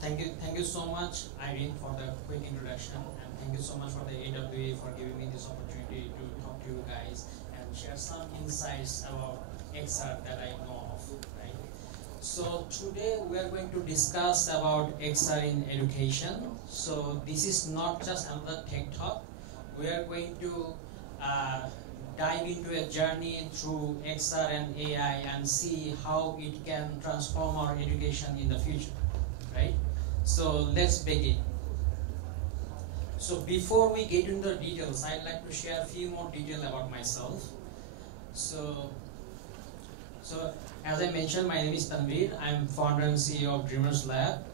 Thank you so much, Irene, for the quick introduction, and thank you so much for the AWA for giving me this opportunity to talk to you guys and share some insights about XR that I know of. Right. So today we are going to discuss about XR in education. So this is not just another tech talk. We are going to dive into a journey through XR and AI and see how it can transform our education in the future, right? So let's begin. So before we get into the details, I'd like to share a few more details about myself. So as I mentioned, my name is Tanvir. I'm founder and CEO of Dreamers Lab,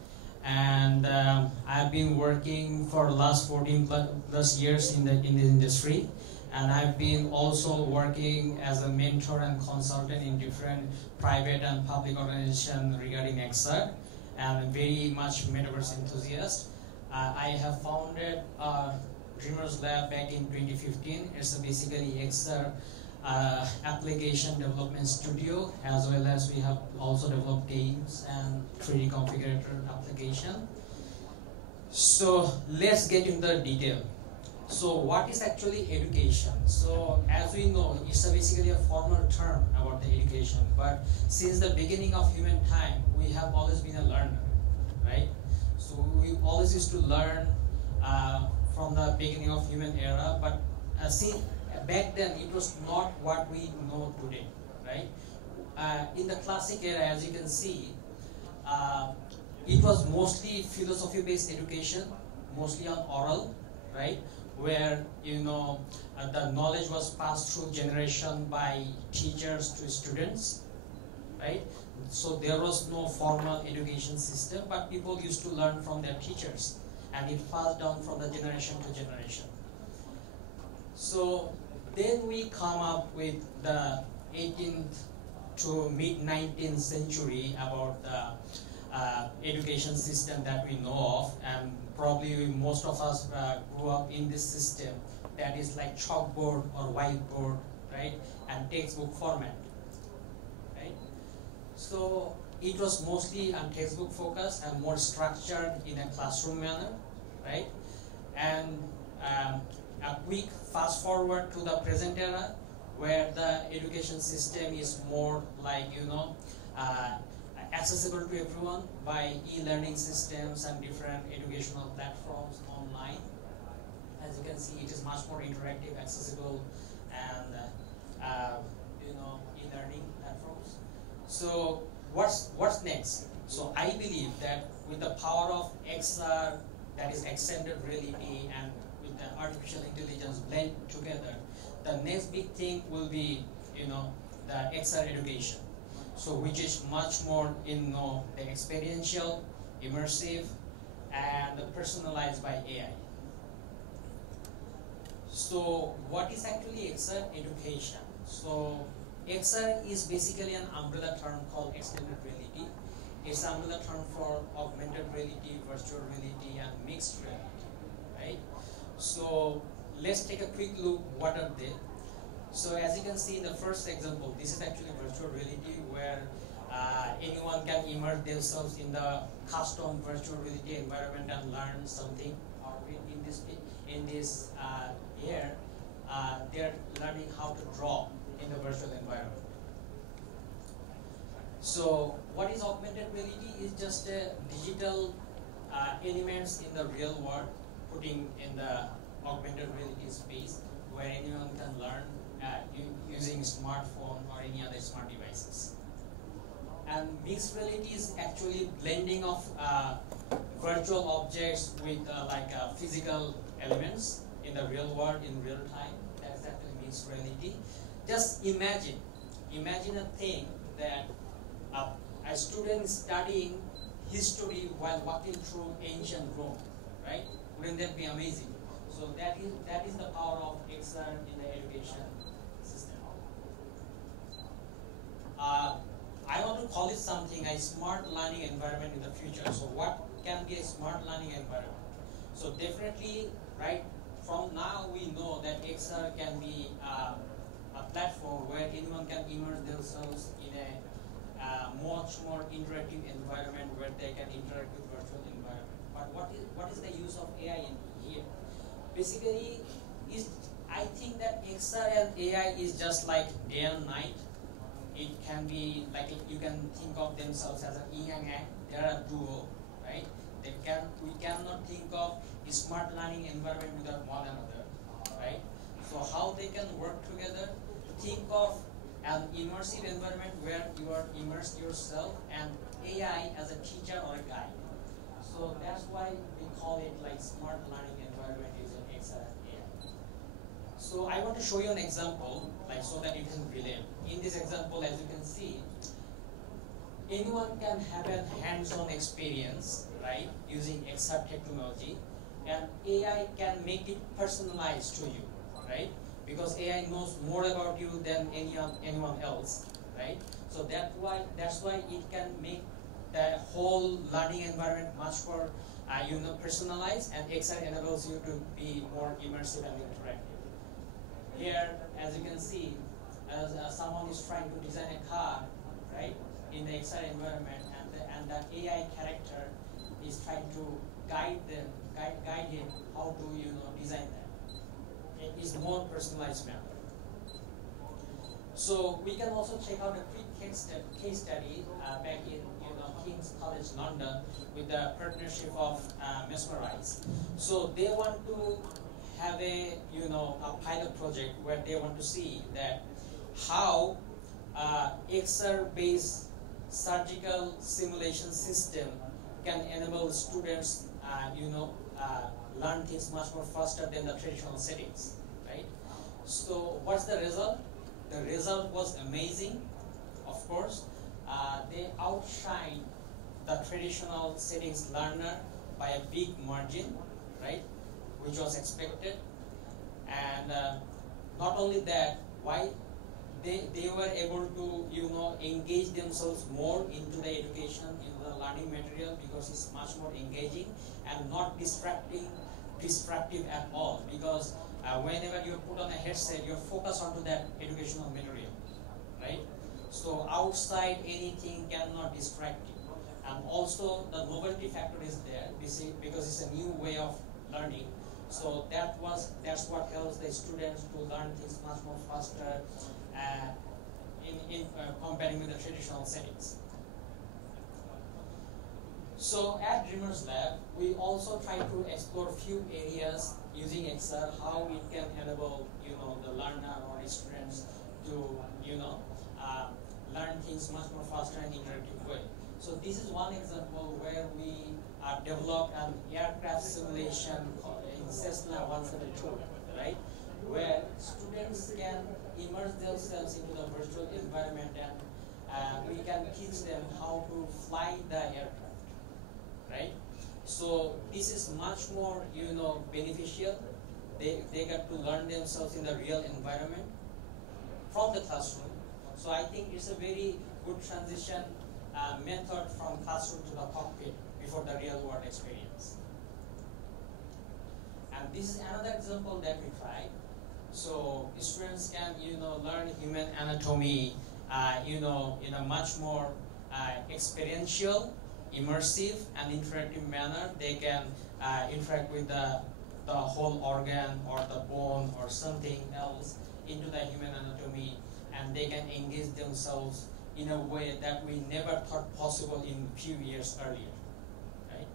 and I've been working for the last 14 plus years in the industry. And I've been also working as a mentor and consultant in different private and public organizations regarding XR, and I'm very much metaverse enthusiast. I have founded Dreamers Lab back in 2015. It's basically XR application development studio, as well as we have also developed games and 3D configurator application. So let's get into the detail. So what is actually education? So as we know, it's basically a formal term about the education, but since the beginning of human time, we have always been a learner, right? So we always used to learn from the beginning of human era, but see, back then it was not what we know today, right? In the classic era, as you can see, it was mostly philosophy-based education, mostly on oral, right? Where the knowledge was passed through generation by teachers to students, right? So there was no formal education system, but people used to learn from their teachers, and it passed down from the generation to generation. So then we come up with the 18th to mid 19th century about the education system that we know of, and probably most of us grew up in this system that is like chalkboard or whiteboard, right, and textbook format, right? So it was mostly on textbook focused and more structured in a classroom manner, right? And a quick fast forward to the present era, where the education system is more like accessible to everyone by e-learning systems and different educational platforms online. As you can see, it is much more interactive, accessible, and e-learning platforms. So what's next? So I believe that with the power of XR, that is extended reality, and with the artificial intelligence blend together, the next big thing will be the XR education. So which is much more the experiential, immersive, and personalized by AI. So what is actually XR education? So XR is basically an umbrella term called extended reality. It's an umbrella term for augmented reality, virtual reality, and mixed reality, right? So let's take a quick look. What are they? So as you can see in the first example, this is actually virtual reality, where anyone can immerse themselves in the custom virtual reality environment and learn something. Or in this here, they're learning how to draw in the virtual environment. So what is augmented reality? Is just digital elements in the real world, putting in the augmented reality space, where anyone can learn using smartphone or any other smart devices. And mixed reality is actually blending of virtual objects with physical elements in the real world in real time. That's actually mixed reality. Just imagine a thing that a student studying history while walking through ancient Rome, right? Wouldn't that be amazing? So that is the power of XR in the education system. I want to call it something a smart learning environment in the future. So what can be a smart learning environment? So definitely, right, from now we know that XR can be a platform where anyone can immerse themselves in a much more interactive environment, where they can interact with virtual environment. But what is the use of AI in here? Basically, I think that XR and AI is just like day and night. It can be like you can think of themselves as a yin and yang. They are a duo, right? We cannot think of a smart learning environment without one another, right? So how they can work together? Think of an immersive environment where you are immersed yourself and AI as a teacher or a guide. So that's why we call it like smart learning environment using XR and AI. So I want to show you an example, like so that you can relate. In this example, as you can see, anyone can have a hands-on experience, right, using XR technology, and AI can make it personalized to you, right? Because AI knows more about you than anyone else, right? So that's why it can make the whole learning environment much more personalized, and XR enables you to be more immersive and interactive. Here, as you can see, as someone is trying to design a car, right, in the XR environment, and the AI character is trying to guide him how to design that. It is more personalized manner. So we can also check out a quick case study back in King's College London with the partnership of Mesmerize. So they want to have a pilot project where they want to see that how XR-based surgical simulation system can enable students learn things much more faster than the traditional settings, right? So what's the result? The result was amazing, of course. They outshine the traditional settings learner by a big margin, right? Which was expected. And not only that, why they were able to engage themselves more into the education, in the learning material, because it's much more engaging and not distractive at all, because whenever you put on a headset, you're focused onto that educational material, right? So outside anything cannot distract you. And also the novelty factor is there, because it's a new way of learning. So that's what helps the students to learn things much more faster in comparing with the traditional settings. So at Dreamers Lab, we also try to explore few areas using XR, how it can enable the learner or students to learn things much more faster and interactive way. So this is one example where we developed an aircraft simulation in Cessna 172, right? Where students can immerse themselves into the virtual environment, and we can teach them how to fly the aircraft, right? So this is much more beneficial. They get to learn themselves in the real environment from the classroom. So I think it's a very good transition method from classroom to the cockpit before the real world experience. And this is another example that we tried. So students can learn human anatomy in a much more experiential, immersive and interactive manner. They can interact with the whole organ or the bone or something else into the human anatomy, and they can engage themselves in a way that we never thought possible in few years earlier, right?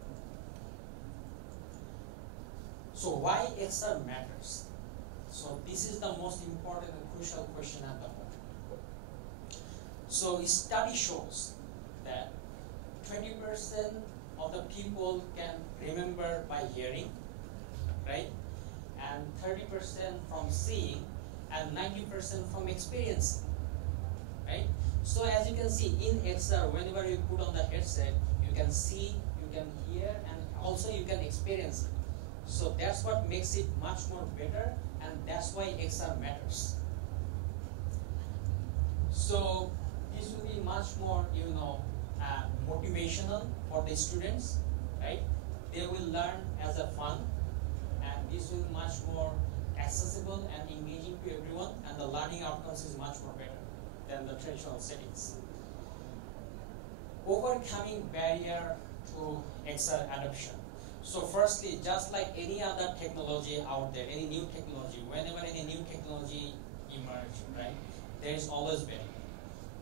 So why XR matters? So this is the most important and crucial question at the moment. So study shows that 20% of the people can remember by hearing, right? And 30% from seeing, and 90% from experiencing, right? So as you can see in XR, whenever you put on the headset, you can see, you can hear, and also you can experience it. So that's what makes it much more better, and that's why XR matters. So this will be much more, motivational for the students, right? They will learn as a fun, and this will be much more accessible and engaging to everyone, and the learning outcomes is much more better than the traditional settings. overcoming barrier to XR adoption. So firstly, just like any other technology out there, any new technology, whenever any new technology emerges, right, there is always barrier.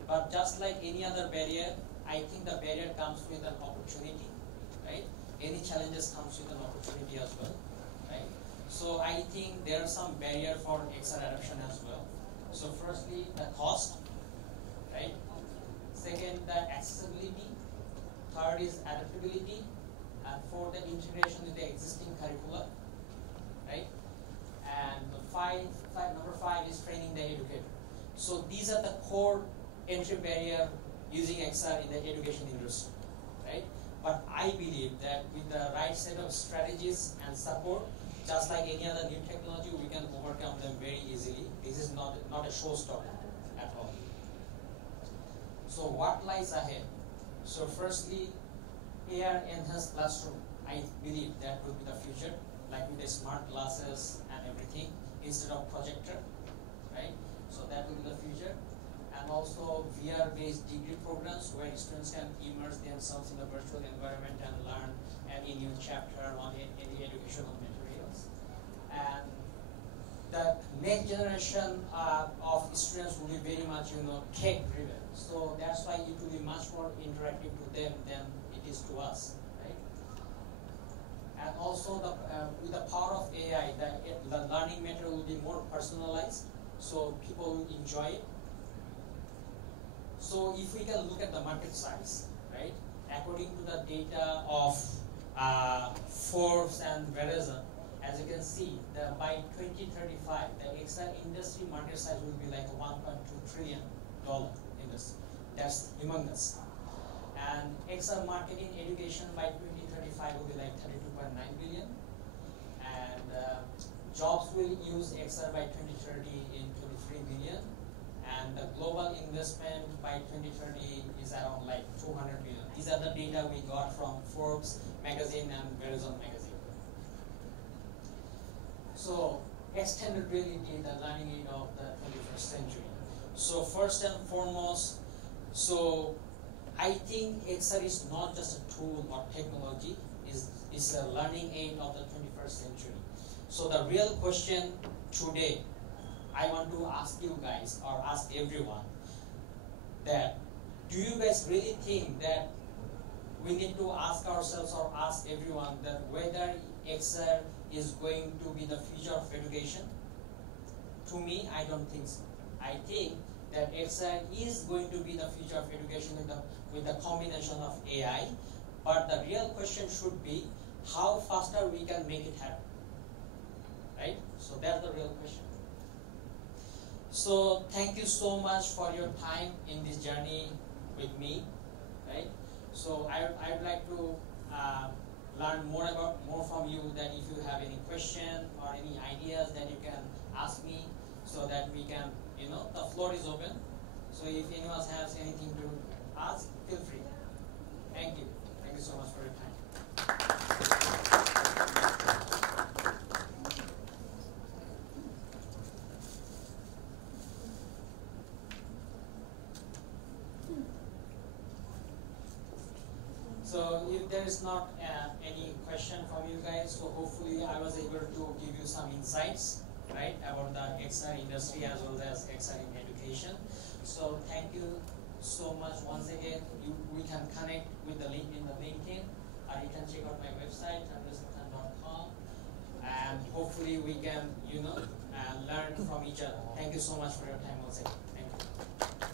But just like any other barrier, I think the barrier comes with an opportunity, right? Any challenges comes with an opportunity as well, right? So I think there are some barrier for XR adoption as well. So firstly, the cost, right? Second, the accessibility. Third is adaptability. And fourth, the integration with the existing curricula, right? And number five is training the educator. So these are the core entry barrier using XR in the education industry, right? But I believe that with the right set of strategies and support, just like any other new technology, we can overcome them very easily. This is not a showstopper at all. So what lies ahead? So firstly, AR enhanced classroom. I believe that will be the future, like with the smart glasses and everything, instead of projector, right? So that will be the future. And also VR-based degree programs where students can immerse themselves in the virtual environment and learn any new chapter on any educational materials. And the next generation of students will be very much, tech-driven. So that's why it will be much more interactive to them than it is to us, right? And also with the power of AI, the learning material will be more personalized, so people will enjoy it. So if we can look at the market size, right? According to the data of Forbes and Verizon, as you can see, by 2035, the XR industry market size will be like a $1.2 trillion industry. That's humongous. And XR market in education by 2035 will be like 32.9 billion. And jobs will use XR by 2030 in 23 billion. And the global investment by 2030 is around like 200 billion. These are the data we got from Forbes magazine and Verizon magazine. So, extended reality, the learning aid of the 21st century. So first and foremost, so I think XR is not just a tool or technology, it's a learning aid of the 21st century. So the real question today, I want to ask you guys or ask everyone that do you guys really think that we need to ask ourselves or ask everyone that whether XR is going to be the future of education? To me, I don't think so. I think that XR is going to be the future of education with the combination of AI, but the real question should be how faster we can make it happen, right? So that's the real question. So thank you so much for your time in this journey with me, right? So I would like to learn more from you, that if you have any question or any ideas that you can ask me so that we can, the floor is open. So if anyone has anything to ask, feel free. Thank you. Thank you so much for your time. So if there is not any question from you guys, so hopefully I was able to give you some insights, right, about the XR industry as well as XR in education. So thank you so much once again. We can connect with the link in the LinkedIn, or you can check out my website, tanvirpathan.com, and hopefully we can, learn from each other. Thank you so much for your time once again. Thank you.